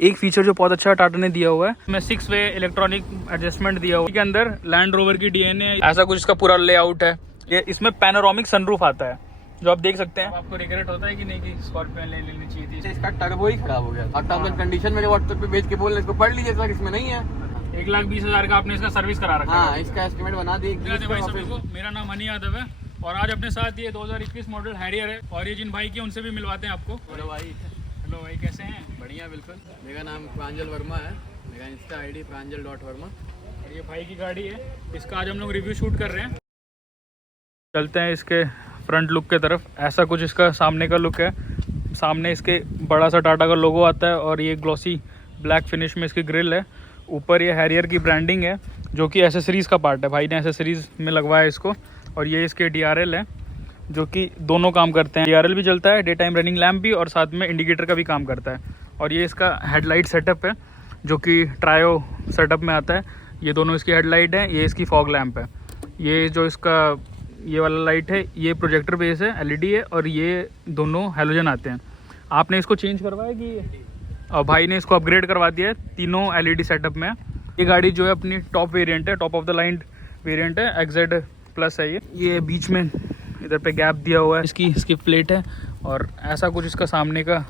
एक फीचर जो बहुत अच्छा टाटा ने दिया हुआ है, इसमें 6 वे इलेक्ट्रॉनिक एडजस्टमेंट दिया हुआ है। इसके अंदर लैंड रोवर की डीएनए ऐसा कुछ इसका पूरा लेआउट है। ये इसमें पैनोरामिक सनरूफ आता है जो आप देख सकते हैं। आपको रिग्रेट होता है कि नहीं कि स्कॉर्पियन ले लेनी चाहिए थी? इसका टर्बो ही खराब हो गया। टर्म्स एंड कंडीशन मेरे व्हाट्सएप पे भेज के बोल रहे इसको पढ़ लीजिए सर, इसमें नहीं है। 1,20,000 का आपने इसका सर्विस करा रखा है। हाँ, इसका एस्टिमेट बना दिए। भाई सभी को मेरा नाम हनी यादव है और आज अपने साथ ये 2021 मॉडल हैरियर है और ये जिन भाई की उनसे भी मिलवाते हैं आपको। हेलो भाई कैसे हैं? बढ़िया बिल्कुल। मेरा नाम प्रांजल वर्मा है, मेरा इंस्टा आईडी प्रांजल.वर्मा। और ये भाई की गाड़ी है, इसका आज हम लोग रिव्यू शूट कर रहे हैं। चलते हैं इसके फ्रंट लुक के तरफ। ऐसा कुछ इसका सामने का लुक है। सामने इसके बड़ा सा टाटा का लोगो आता है और ये ग्लॉसी ब्लैक फिनिश में इसकी ग्रिल है। ऊपर ये हैरियर की ब्रांडिंग है जो कि एसेसरीज़ का पार्ट है, भाई ने एसेसरीज़ में लगवाया इसको। और ये इसके DRL है जो कि दोनों काम करते हैं। DRL भी चलता है, डे टाइम रनिंग लैम्प भी, और साथ में इंडिकेटर का भी काम करता है। और ये इसका हेडलाइट सेटअप है जो कि ट्रायो सेटअप में आता है। ये दोनों इसकी हेडलाइट है, ये इसकी फॉग लैम्प है। ये जो इसका ये वाला लाइट है ये प्रोजेक्टर बेस है, LED है, और ये दोनों हैलोजन आते हैं। आपने इसको चेंज करवाया कि और भाई ने इसको अपग्रेड करवा दिया है, तीनों LED सेटअप में। ये गाड़ी जो है अपनी टॉप वेरिएंट है, top of the line variant है, XZ+ है। ये बीच में इधर पे गैप दिया हुआ है, इसकी स्किप प्लेट है और ऐसा कुछ इसका सामने का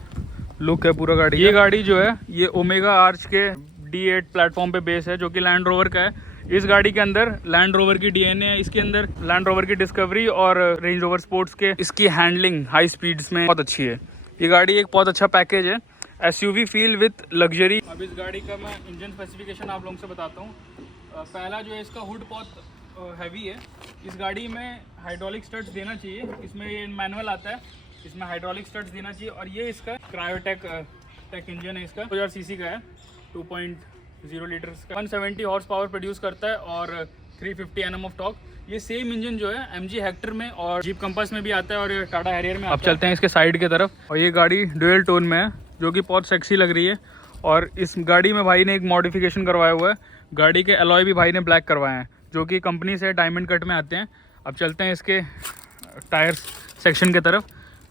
लुक है पूरा गाड़ी। ये गाड़ी जो है ये ओमेगा आर्च के D8 प्लेटफॉर्म पे बेस है जो कि लैंड रोवर का है। इस गाड़ी के अंदर लैंड रोवर की डीएनए है, इसके अंदर लैंड रोवर की डिस्कवरी और रेंज रोवर स्पोर्ट्स के इसकी हैंडलिंग हाई स्पीड्स में बहुत अच्छी है। ये गाड़ी एक बहुत अच्छा पैकेज है, SUV फील विथ लग्जरी। अब इस गाड़ी का मैं इंजन स्पेसिफिकेशन आप लोगों से बताता हूँ। पहला जो है इसका हुड बहुत हैवी है। इस गाड़ी में हाइड्रोलिक स्टड्स देना चाहिए, इसमें ये मैनुअल आता है, इसमें हाइड्रोलिक स्टड्स देना चाहिए। और ये इसका क्रायोटेक इंजन है, इसका 2000 सीसी का है, 2.0 लीटर्स का, 170 हॉर्स पावर प्रोड्यूस करता है और 350 Nm ऑफ टॉर्क। ये सेम इंजन जो है MG हेक्टर में और जीप कंपास में भी आता है और टाटा हैरियर में। अब चलते हैं इसके साइड की तरफ। और ये गाड़ी डुअल टोन में है जो कि बहुत सेक्सी लग रही है। और इस गाड़ी में भाई ने एक मॉडिफिकेशन करवाया हुआ है, गाड़ी के अलॉय भी भाई ने ब्लैक करवाए हैं जो कि कंपनी से डायमंड कट में आते हैं। अब चलते हैं इसके टायर सेक्शन की तरफ।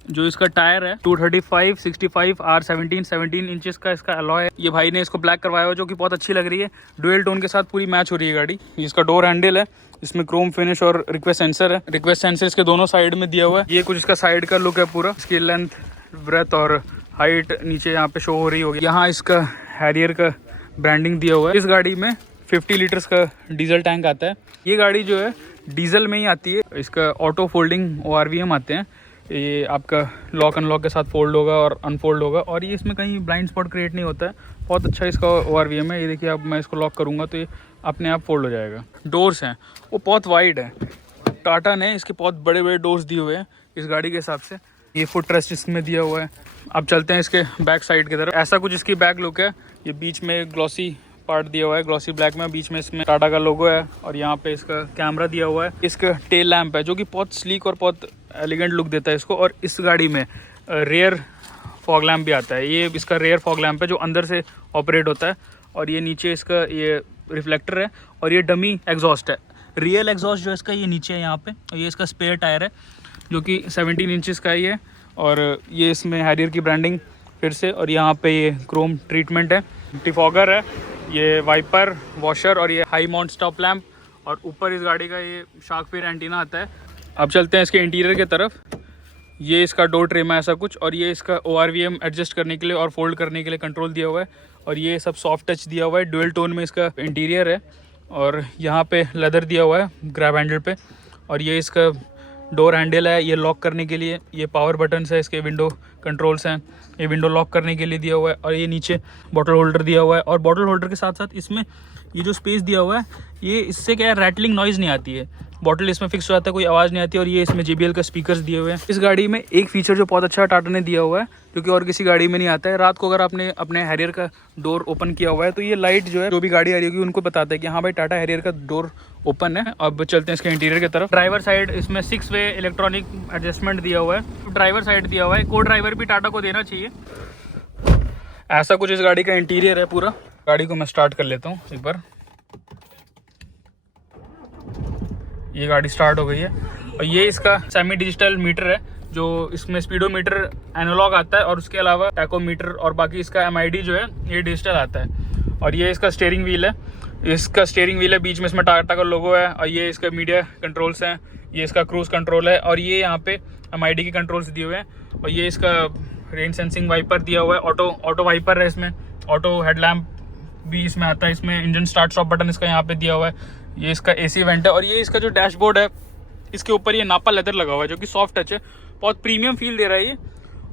जो इसका टायर है 235 65 R17 17 इंचेस का इसका अलॉय है। ये भाई ने इसको ब्लैक करवाया हुआ जो कि बहुत अच्छी लग रही है, डुअल टोन के साथ पूरी मैच हो रही है गाड़ी। इसका डोर हैंडल है, इसमें क्रोम फिनिश और रिक्वेस्ट सेंसर है। रिक्वेस्ट सेंसर इसके दोनों साइड में दिया हुआ है। ये कुछ इसका साइड का लुक है पूरा। इसकी लेंथ, ब्रेथ और हाइट नीचे यहाँ पे शो हो रही होगी। यहाँ इसका हैरियर का ब्रांडिंग दिया हुआ है। इस गाड़ी में 50 लीटर्स का डीजल टैंक आता है। ये गाड़ी जो है डीजल में ही आती है। इसका ऑटो फोल्डिंग ORVM आते हैं, ये आपका लॉक अनलॉक के साथ फोल्ड होगा और अनफोल्ड होगा। और ये इसमें कहीं ब्लाइंड स्पॉट क्रिएट नहीं होता है, बहुत अच्छा इसका ORVM है। ये देखिए, अब मैं इसको लॉक करूँगा तो ये अपने आप फोल्ड हो जाएगा। डोर्स हैं वो बहुत वाइड है, टाटा ने इसके बहुत बड़े बड़े डोर्स दिए हुए हैं इस गाड़ी के हिसाब से। ये फुट रेस्ट इसमें दिया हुआ है। अब चलते हैं इसके बैक साइड की तरफ। ऐसा कुछ इसकी बैक लुक है। ये बीच में ग्लॉसी पार्ट दिया हुआ है, ग्लॉसी ब्लैक में, बीच में इसमें टाटा का लोगो है और यहाँ पे इसका कैमरा दिया हुआ है। इसका टेल लैंप है जो कि बहुत स्लीक और बहुत एलिगेंट लुक देता है इसको। और इस गाड़ी में रेयर फॉग लैंप भी आता है। ये इसका रेयर फॉग लैंप है जो अंदर से ऑपरेट होता है। और ये नीचे इसका ये रिफ्लेक्टर है और ये डमी एग्जॉस्ट है। रियल एग्जॉस्ट जो है इसका ये नीचे है यहाँ पे। ये इसका स्पेयर टायर है जो कि 17 इंचेस का ही है। और ये इसमें हैरियर की ब्रांडिंग फिर से, और यहाँ पे ये क्रोम ट्रीटमेंट है। डिफॉगर है, ये वाइपर, वॉशर और ये हाई माउंट स्टॉप लैम्प। और ऊपर इस गाड़ी का ये शार्क फिन एंटीना आता है। अब चलते हैं इसके इंटीरियर की तरफ। ये इसका डोर ट्रिम है ऐसा कुछ, और ये इसका ORVM एडजस्ट करने के लिए और फोल्ड करने के लिए कंट्रोल दिया हुआ है। और ये सब सॉफ्ट टच दिया हुआ है, डुअल टोन में इसका इंटीरियर है। और यहाँ पे लेदर दिया हुआ है ग्रैब हैंडल पे। और ये इसका डोर हैंडल है, ये लॉक करने के लिए। ये पावर बटन्स है, इसके विंडो कंट्रोल्स हैं, ये विंडो लॉक करने के लिए दिया हुआ है। और ये नीचे बॉटल होल्डर दिया हुआ है। और बॉटल होल्डर के साथ साथ इसमें ये जो स्पेस दिया हुआ है, ये इससे क्या है, रैटलिंग नॉइज़ नहीं आती है। बॉटल इसमें फिक्स हो जाता है, कोई आवाज़ नहीं आती है। और ये इसमें JBL का स्पीकर्स दिए हुए हैं। इस गाड़ी में एक फीचर जो बहुत अच्छा टाटा ने दिया हुआ है जो कि और किसी गाड़ी में नहीं आता है, रात को अगर आपने अपने हैरियर का डोर ओपन किया हुआ है तो ये लाइट जो है, जो भी गाड़ी आ रही होगी उनको बताता है कि हाँ भाई टाटा हैरियर का डोर ओपन है। अब चलते हैं इसके इंटीरियर की तरफ। ड्राइवर साइड इसमें 6 वे इलेक्ट्रॉनिक एडजस्टमेंट दिया हुआ है। ड्राइवर साइड दिया हुआ है, को ड्राइवर भी टाटा को देना चाहिए। ऐसा कुछ इस गाड़ी का इंटीरियर है पूरा। गाड़ी को मैं स्टार्ट कर लेता हूँ एक बार। ये गाड़ी स्टार्ट हो गई है। और ये इसका सेमी डिजिटल मीटर है जो इसमें स्पीडोमीटर एनालॉग आता है और उसके अलावा टैकोमीटर और बाकी इसका MID जो है ये डिजिटल आता है। और ये इसका स्टीयरिंग व्हील है, इसका स्टीयरिंग व्हील है, बीच में इसमें टाटा का लोगो है और ये इसका मीडिया कंट्रोल्स हैं, ये इसका क्रूज कंट्रोल है और ये यहाँ पे MID के कंट्रोल्स दिए हुए हैं और ये इसका रेन सेंसिंग वाइपर दिया हुआ है, ऑटो वाइपर है इसमें, ऑटो हेडलैम्प भी इसमें आता है, इसमें इंजन स्टार्ट स्टॉप बटन इसका यहाँ पे दिया हुआ है, ये इसका AC वेंट है और ये इसका जो डैशबोर्ड है इसके ऊपर ये नापा लेदर लगा हुआ है जो कि सॉफ्ट टच है, बहुत प्रीमियम फील दे रहा है ये।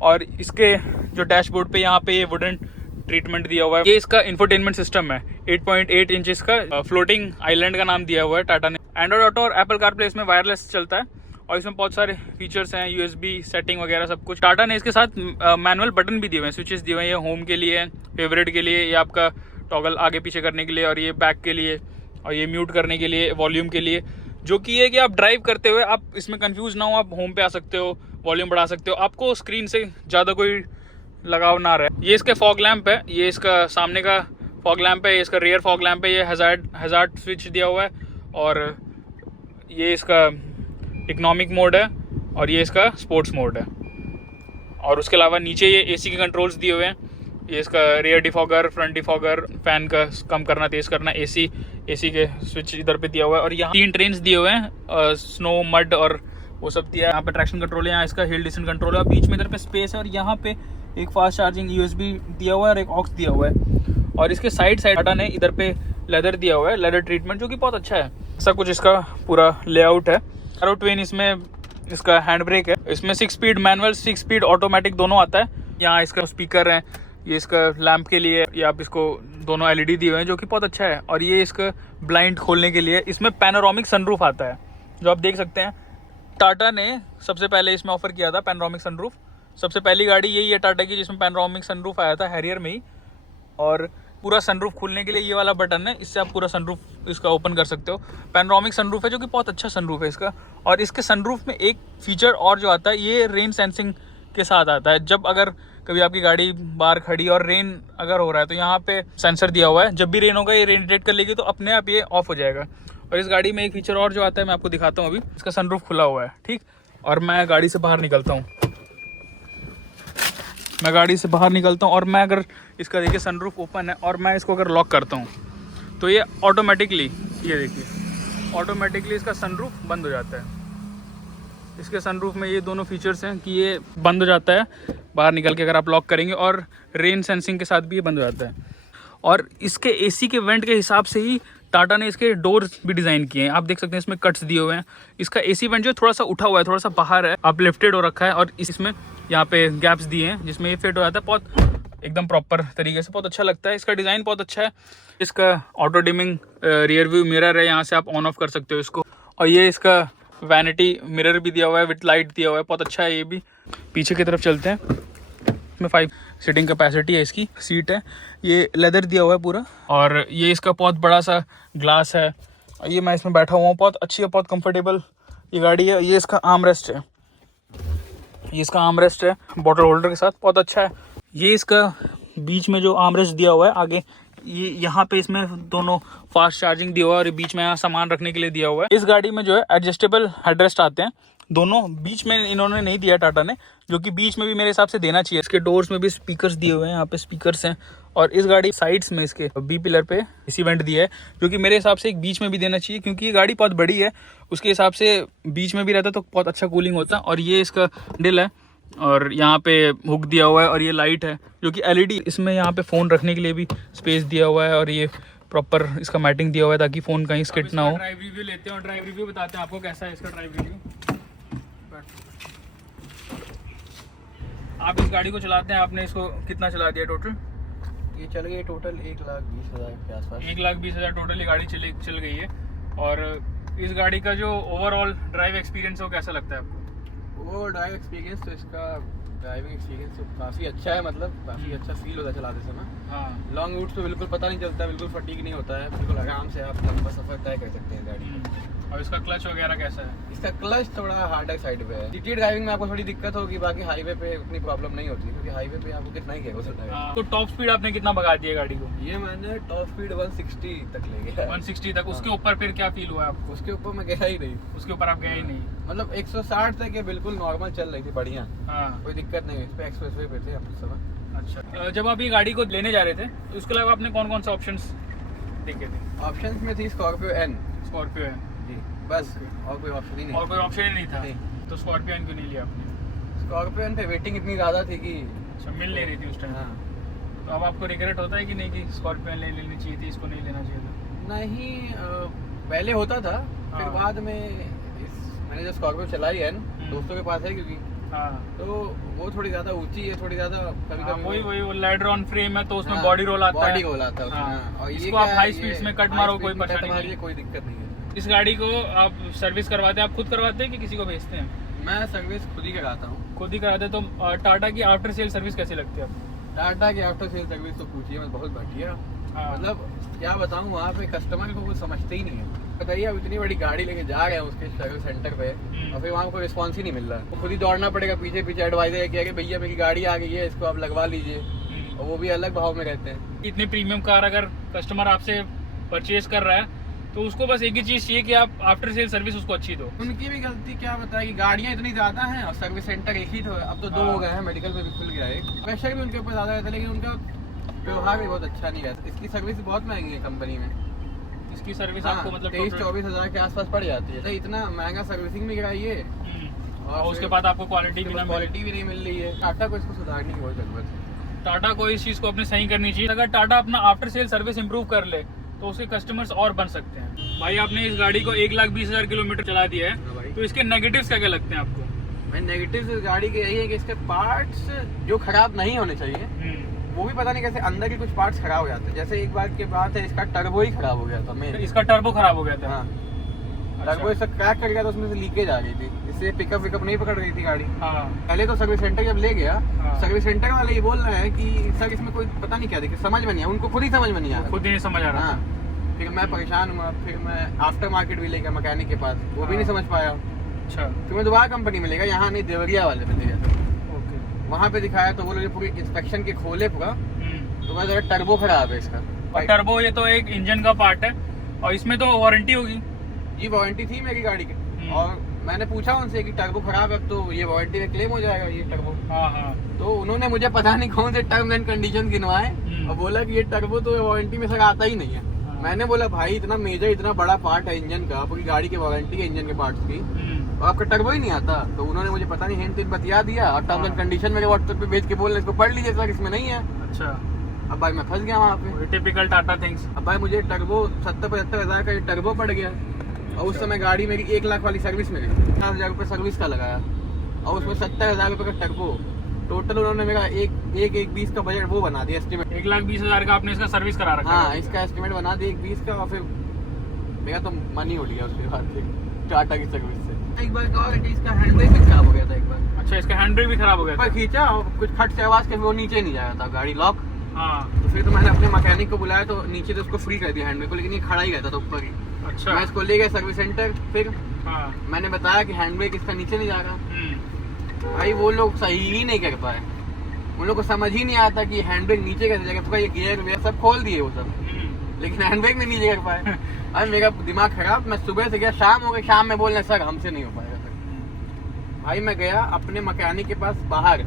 और इसके जो डैशबोर्ड पे यहाँ पे ये वुडन ट्रीटमेंट दिया हुआ है। ये इसका इंफोटेनमेंट सिस्टम है, 8.8 इंचेस का फ्लोटिंग आइलैंड का नाम दिया हुआ है टाटा ने। एंड्रॉइड ऑटो और एप्पल कारप्ले इसमें वायरलेस चलता है और इसमें बहुत सारे फीचर्स हैं, USB सेटिंग वगैरह सब कुछ। टाटा ने इसके साथ मैनुअल बटन भी दिए हुए हैं, स्विचेस दिए हुए हैं, ये होम के लिए, फेवरेट के लिए, ये आपका टॉगल आगे पीछे करने के लिए और ये बैक के लिए और ये म्यूट करने के लिए, वॉल्यूम के लिए, जो कि ये कि आप ड्राइव करते हुए आप इसमें कंफ्यूज ना हो, आप होम पे आ सकते हो, वॉल्यूम बढ़ा सकते हो, आपको स्क्रीन से ज़्यादा कोई लगाव ना रहे। ये इसके फॉग लैंप है, ये इसका सामने का फॉग लैंप है, ये इसका रियर फॉग लैंप है, ये हज़ार्ड स्विच दिया हुआ है और ये इसका इकोनॉमिक मोड है और ये इसका स्पोर्ट्स मोड है। और उसके अलावा नीचे ये AC के कंट्रोल्स दिए हुए हैं, ये इसका rear defogger, front defogger, fan का कम करना तेज़ करना, AC के स्विच इधर पे दिया हुआ है और यहाँ 3 ट्रेन्स दिए हुए हैं, स्नो, मड और वो सब दिया है। यहाँ पे ट्रैक्शन कंट्रोल है, यहाँ इसका हिल डिसेंट कंट्रोल है और बीच में इधर पे स्पेस है और यहाँ पे एक फास्ट चार्जिंग USB दिया हुआ है और एक ऑक्स दिया हुआ है। और इसके साइड टाटा ने इधर पे लेदर दिया हुआ है, लेदर ट्रीटमेंट, जो कि बहुत अच्छा है। ऐसा कुछ इसका पूरा लेआउट है। एरो ट्विन इसमें इसका हैंड ब्रेक है, इसमें 6 स्पीड मैनुअल, 6 स्पीड ऑटोमेटिक दोनों आता है। यहाँ इसका स्पीकर है, ये इसका लैंप के लिए, ये आप इसको दोनों LED दिए हुए हैं जो कि बहुत अच्छा है। और ये इसका ब्लाइंड खोलने के लिए इसमें पैनोरामिक सनरूफ आता है, जो आप देख सकते हैं। टाटा ने सबसे पहले इसमें ऑफर किया था पैनोरामिक सनरूफ, सबसे पहली गाड़ी यही है टाटा की जिसमें पैनोरामिक सनरूफ आया था, हैरियर में ही। और पूरा सनरूफ खोलने के लिए ये वाला बटन है, इससे आप पूरा सनरूफ इसका ओपन कर सकते हो। पैनोरामिक सनरूफ है जो कि बहुत अच्छा सनरूफ है इसका। और इसके सनरूफ में एक फीचर और जो आता है, ये रेन सेंसिंग के साथ आता है। जब अगर कभी आपकी गाड़ी बाहर खड़ी और रेन अगर हो रहा है तो यहाँ पे सेंसर दिया हुआ है, जब भी रेन होगा ये रेन डिटेक्ट कर लेगी तो अपने आप ये ऑफ हो जाएगा। और इस गाड़ी में एक फीचर और जो आता है मैं आपको दिखाता हूँ अभी, इसका सनरूफ खुला हुआ है, ठीक। और मैं गाड़ी से बाहर निकलता हूँ, और मैं अगर इसका देखिए सनरूफ ओपन है और मैं इसको अगर लॉक करता हूँ तो ये ऑटोमेटिकली, ये देखिए ऑटोमेटिकली इसका सनरूफ बंद हो जाता है। इसके सनरूफ में ये दोनों फीचर्स हैं कि ये बंद हो जाता है बाहर निकल के अगर आप लॉक करेंगे, और रेन सेंसिंग के साथ भी ये बंद हो जाता है। और इसके AC के वेंट के हिसाब से ही टाटा ने इसके डोर्स भी डिज़ाइन किए हैं, आप देख सकते हैं इसमें कट्स दिए हुए हैं। इसका AC वेंट जो थोड़ा सा उठा हुआ है, थोड़ा सा बाहर है, आप लिफ्टेड हो रखा है और इसमें यहाँ पे गैप्स दिए हैं जिसमें ये फिट हो जाता है बहुत एकदम प्रॉपर तरीके से, बहुत अच्छा लगता है। इसका डिज़ाइन बहुत अच्छा है। इसका auto dimming rear view mirror है, यहाँ से आप ऑन ऑफ कर सकते हो इसको। और ये इसका वैनिटी मिरर भी दिया हुआ है, विथ लाइट दिया हुआ है, बहुत अच्छा है ये भी। पीछे की तरफ चलते हैं, इसमें 5 सीटिंग कैपेसिटी है, इसकी सीट है, ये लेदर दिया हुआ है पूरा। और ये इसका बहुत बड़ा सा ग्लास है, ये मैं इसमें बैठा हुआ हूँ, बहुत अच्छी है, बहुत कंफर्टेबल ये गाड़ी है। ये इसका आर्म रेस्ट है, ये इसका आर्म रेस्ट है बॉटल होल्डर के साथ, बहुत अच्छा है। ये इसका बीच में जो आर्म रेस्ट दिया हुआ है आगे, ये यहाँ पे इसमें दोनों फास्ट चार्जिंग दिया हुआ है और बीच में यहाँ सामान रखने के लिए दिया हुआ है। इस गाड़ी में जो है एडजस्टेबल हेडरेस्ट आते हैं दोनों, बीच में इन्होंने नहीं दिया टाटा ने, जो कि बीच में भी मेरे हिसाब से देना चाहिए। इसके डोर्स में भी स्पीकर्स दिए हुए हैं, यहाँ पे स्पीकर्स हैं। और इस गाड़ी साइड्स में इसके बी पिलर पे AC वेंट दिया है, जो कि मेरे हिसाब से एक बीच में भी देना चाहिए, क्योंकि ये गाड़ी बहुत बड़ी है, उसके हिसाब से बीच में भी रहता तो बहुत अच्छा कूलिंग होता। और ये इसका डिल है और यहाँ पे हुक दिया हुआ है और ये लाइट है जो कि LED, इसमें यहाँ पे फ़ोन रखने के लिए भी स्पेस दिया हुआ है और ये प्रॉपर इसका मैटिंग दिया हुआ है ताकि फ़ोन कहीं स्किट ना हो। ड्राइव रिव्यू लेते हैं और ड्राइव रिव्यू बताते हैं आपको कैसा है इसका ड्राइव रिव्यू। आप इस गाड़ी को चलाते हैं, आपने इसको कितना चला दिया टोटल? ये चल गई टोटल 1,20,000 के आसपास, 1,20,000 टोटल ये गाड़ी चल गई है। और इस गाड़ी का जो ओवरऑल ड्राइव एक्सपीरियंस है वो कैसा लगता है आपको? वो ड्राइव एक्सपीरियंस तो इसका ड्राइविंग एक्सपीरियंस तो काफ़ी अच्छा है, मतलब काफ़ी अच्छा फील होता है चलाते समय। हाँ, लॉन्ग रूट्स पे बिल्कुल पता नहीं चलता, बिल्कुल फटीग नहीं होता है, बिल्कुल आराम से आप लंबा सफ़र तय कर सकते हैं गाड़ी में। और इसका क्लच वगैरह कैसा है? इसका क्लच थोड़ा हार्डर साइड पे है। सिटी ड्राइविंग में आपको थोड़ी दिक्कत होगी, बाकी हाईवे पे उतनी प्रॉब्लम नहीं होती, क्योंकि हाईवे पे आपको कितना ही गेयर चलता है। तो टॉप स्पीड आपने कितना भगा दिया गाड़ी को? ये मैंने टॉप स्पीड 160 तक ले गया। 160 तक? उसके ऊपर फिर क्या फील हुआ आपको? उसके ऊपर मैं गया ही नहीं। उसके ऊपर आप गए ही नहीं? मतलब 160 तक ये बिल्कुल नॉर्मल चल रही थी, बढ़िया, हाँ, कोई दिक्कत नहीं। इस पे एक्सप्रेसवे पे थे हम उस समय। अच्छा, जब आप ये गाड़ी को लेने जा रहे थे तो उसके अलावा आपने कौन कौन से ऑप्शंस देखे थे? ऑप्शंस में थी स्कॉर्पियो एन। स्कॉर्पियो है जी, बस और कोई ऑप्शन ही नहीं। और कोई ऑप्शन ही नहीं था? नहीं। तो स्कॉर्पियो क्यों नहीं लिया आपने? स्कॉर्पियो एन पे वेटिंग इतनी ज़्यादा थी कि अच्छा, मिल नहीं रही थी उस टाइम। हाँ। तो अब आपको रिग्रेट होता है कि नहीं कि स्कॉर्पियो ले लेनी चाहिए थी, इसको नहीं लेना चाहिए था? नहीं, पहले होता था, फिर हाँ। बाद में मैंने जो स्कॉर्पियो चलाई है दोस्तों के पास है, क्योंकि हाँ, तो वो थोड़ी ज़्यादा ऊंची है, थोड़ी ज़्यादा कभी हाँ, कभी वही वो लेडर ऑन फ्रेम है तो उसमें हाँ, बॉडी रोल आता है। बॉडी रोल आता है उसमें, हाँ। हाँ। और ये इसको आप क्या हाई है, स्पीड्स ये में कट हाई मारो, स्पीड कोई में कट परेशानी मारिए, नहीं। कोई दिक्कत नहीं है। इस गाड़ी को आप सर्विस करवाते हैं, आप खुद करवाते हैं कि किसी को भेजते हैं? मैं सर्विस खुद ही कराता हूँ। खुद ही कराते हैं। तो टाटा की आफ्टर सेल सर्विस कैसी लगती है आपको? टाटा की आफ्टर सेल सर्विस तो पूछिए मत, बहुत बढ़िया। हाँ। मतलब क्या बताऊँ, वहाँ पे कस्टमर को कुछ समझते ही नहीं है। बताइए, अब इतनी बड़ी गाड़ी लेके जा रहे हैं उसके सर्विस सेंटर पे, और फिर वहाँ कोई रिस्पॉन्स ही नहीं मिल रहा है। तो खुद ही दौड़ना पड़ेगा, पीछे पीछे एडवाइजर किया कि भैया मेरी गाड़ी आ गई है, इसको आप लगवा लीजिए, और वो भी अलग भाव में रहते हैं। इतनी प्रीमियम कार अगर कस्टमर आपसे परचेज कर रहा है तो उसको बस एक ही चीज़ चाहिए कि आप आफ्टर सेल सर्विस उसको अच्छी दो। उनकी भी गलती क्या बताए कि गाड़ियाँ इतनी ज़्यादा हैं और सर्विस सेंटर एक ही तो है। अब तो 2 हो गए हैं, मेडिकल पे भी खुल गया है। प्रेशर भी उनके ऊपर ज़्यादा रहता है, लेकिन उनका व्यवहार भी बहुत अच्छा नहीं रहता। इसकी सर्विस बहुत महंगी है कंपनी में। इसकी सर्विस आपको मतलब 23-24 हज़ार के आसपास पड़ जाती है। तो इतना महंगा सर्विसिंग भी कराइए और उसके बाद आपको क्वालिटी भी ना मिले। क्वालिटी भी नहीं मिल रही है। टाटा को इसको सुधारने की बहुत जरूरत है। टाटा को इस चीज़ को अपने सही करनी चाहिए। अगर टाटा अपना आफ्टर सेल सर्विस इंप्रूव कर ले तो उसके कस्टमर्स और बन सकते हैं। भाई आपने इस गाड़ी को 1,20,000 किलोमीटर चला दिया है, तो इसके नेगेटिव्स क्या क्या लगते हैं आपको? मैं नेगेटिव इस गाड़ी के यही है कि इसके पार्ट्स जो खराब नहीं होने चाहिए, वो भी पता नहीं कैसे अंदर के कुछ पार्ट्स खराब हो जाते हैं। जैसे एक बार की बात है, इसका टर्बो ही खराब हो गया था। मैं इसका टर्बो खराब हो गया था? हाँ, अच्छा। टर्बो इसका क्रैक कर गया था, उसमें से लीकेज आ गई थी, इससे पिकअप विकअप नहीं पकड़ रही थी गाड़ी। हाँ। पहले तो सर्विस सेंटर जब ले गया, हाँ। सर्विस सेंटर वाले ये बोल रहे हैं कि सर इसमें कोई पता नहीं क्या दिक्कत, समझ में नहीं आया, उनको खुद ही समझ में नहीं आ रहा। खुद ही नहीं समझ आ रहा था। हाँ, फिर मैं परेशान हुआ, फिर मैं आफ्टर मार्केट भी ले गया मैकेनिक के पास, वो भी नहीं समझ पाया। अच्छा। फिर मैं दोबारा कंपनी में ले गया, यहाँ नहीं देवरिया वाले पे ले गया। ओके। वहाँ पे दिखाया तो वो लोग पूरी इंस्पेक्शन के खोले पूरा, तो मैं जरा टर्बो खराब है इसका। और टर्बो ये तो एक इंजन का पार्ट है और इसमें तो वारंटी होगी? जी वारंटी थी मेरी गाड़ी की, और मैंने पूछा उनसे कि टर्बो खराब है तो ये वारंटी में क्लेम हो जाएगा ये टर्बो। हाँ हाँ। तो उन्होंने मुझे पता नहीं कौन से टर्म्स एंड कंडीशन गिनवाए और बोला कि ये टर्बो तो वारंटी में सर आता ही नहीं है। मैंने बोला भाई इतना मेजर इतना बड़ा पार्ट है इंजन का, पूरी गाड़ी की वारंटी है इंजन के पार्ट्स की, और आपका टर्बो ही नहीं आता। तो उन्होंने मुझे पता नहीं हिंट बतिया दिया और टर्म्स एंड कंडीशन मेरे व्हाट्सएप पे भेज के बोल रहे इसको पढ़ लीजिए सर, इसमें नहीं है। अच्छा। अब भाई मैं फंस गया वहाँ पे। Typical Tata things. अब भाई मुझे टर्बो 70-75 हज़ार का ये टर्बो पड़ गया, और उस समय गाड़ी मेरी 1 लाख वाली सर्विस में गई, 50,000 रुपये सर्विस का लगाया, और उसमें 70,000 रुपये का टर्बो। टोटल उन्होंने मेरा 1,20 का बजट वो बना दिया एस्टिमेट। 1,20,000 का आपने इसका सर्विस करा रखा? हाँ, इसका एस्टिमेट बना दिया 1,20 का, और फिर मेरा तो मन ही उठ गया उसके बाद से टाटा की सर्विस से। एक बार क्या हुआ कि इसका हैंड ब्रेक भी खराब हो गया था एक बार। अच्छा, इसका हैंड ब्रेक भी खराब हो गया था? खींचा और कुछ खट से आवाज के वो नीचे नहीं जा रहा था गाड़ी लॉक। हाँ। तो फिर तो मैंने अपने मैकेनिक को बुलाया, तो नीचे तो उसको फ्री कर दिया हैंड ब्रेक को, लेकिन ये खड़ा ही रहता था ऊपर ही। अच्छा। मैं इसको ले गया सर्विस सेंटर, फिर हाँ। मैंने बताया कि हैंड ब्रेक इसका नीचे नहीं जा रहा। भाई वो लोग सही ही नहीं कर पाए, उन लोग को समझ ही नहीं आता कि हैंड ब्रेक नीचे कैसे जाएगा। तो ये गियर वेयर सब खोल दिए वो सब, लेकिन हैंड ब्रेक में नीचे कर पाए। अरे मेरा दिमाग खराब, मैं सुबह से गया, शाम हो गई, शाम में बोलने सर हमसे नहीं हो पाएगा सर। भाई मैं गया अपने मैकेनिक के पास बाहर,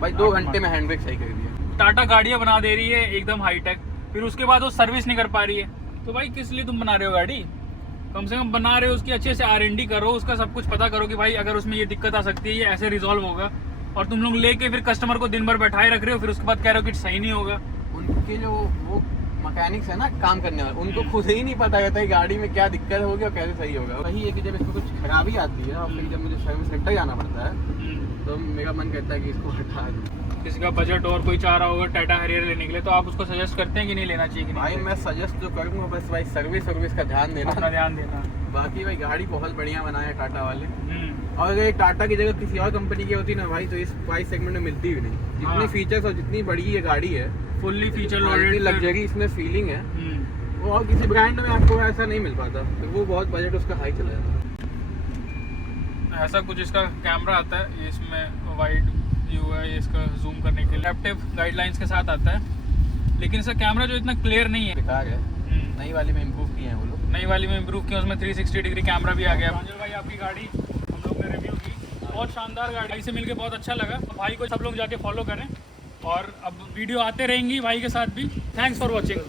भाई 2 घंटे में हैंड ब्रेक सही कर दिया। टाटा गाड़ियाँ बना दे रही है एकदम हाईटेक, फिर उसके बाद वो सर्विस नहीं कर पा रही है, तो भाई किस लिए तुम बना रहे हो गाड़ी? कम से कम बना रहे हो उसकी अच्छे से R&D करो, उसका सब कुछ पता करो कि भाई अगर उसमें ये दिक्कत आ सकती है, ये ऐसे रिजॉल्व होगा। और तुम लोग लेके फिर कस्टमर को दिन भर बैठाए रख रहे हो, फिर उसके बाद कह रहे हो कि सही नहीं होगा। उनके जो वो मैकेनिक्स है ना काम करने वाले, उनको खुद ही नहीं पता रहता है गाड़ी में क्या दिक्कत होगी और कैसे सही होगा। वही है कि जब इसको कुछ खराबी आती है और फिर जब मुझे सर्विस सेंटर जाना पड़ता है, तो मेरा मन करता है कि इसको हटा दूं। किसी का बजट और कोई चाह रहा होगा टाटा हैरियर लेने के लिए, तो आप उसको सजेस्ट करते हैं कि नहीं लेना चाहिए? कि भाई मैं सजेस्ट तो करूँगा, बस भाई सर्विस का ध्यान देना, अपना ध्यान देना। बाकी भाई गाड़ी बहुत बढ़िया बनाया है टाटा वाले, और अगर टाटा की जगह किसी और कंपनी की होती ना भाई, तो इस प्राइस सेगमेंट में मिलती भी नहीं। जितनी फीचर्स और जितनी बड़ी ये गाड़ी है, फुल्ली फीचर लग्जरी इसमें फीलिंग है, और किसी ब्रांड में आपको ऐसा नहीं मिल पाता, तो वो बहुत बजट उसका हाई चला जाता है। ऐसा कुछ इसका कैमरा आता है, ये इसमें वाइड व्यू है, ये इसका जूम करने के लिए एडेप्टिव गाइडलाइंस के साथ आता है, लेकिन इसका कैमरा जो इतना क्लियर नहीं है। बेकार है। नई वाली में इम्प्रूव किए हैं वो लोग, नई वाली में इम्प्रूव किया, उसमें 360 डिग्री कैमरा भी आ गया। प्रांजल भाई आपकी गाड़ी हम लोग ने रिव्यू की, बहुत शानदार गाड़ी, भाई से मिलके बहुत अच्छा लगा। भाई को सब लोग जाके फॉलो करें और अब वीडियो आते रहेंगी भाई के साथ भी। Thanks for watching.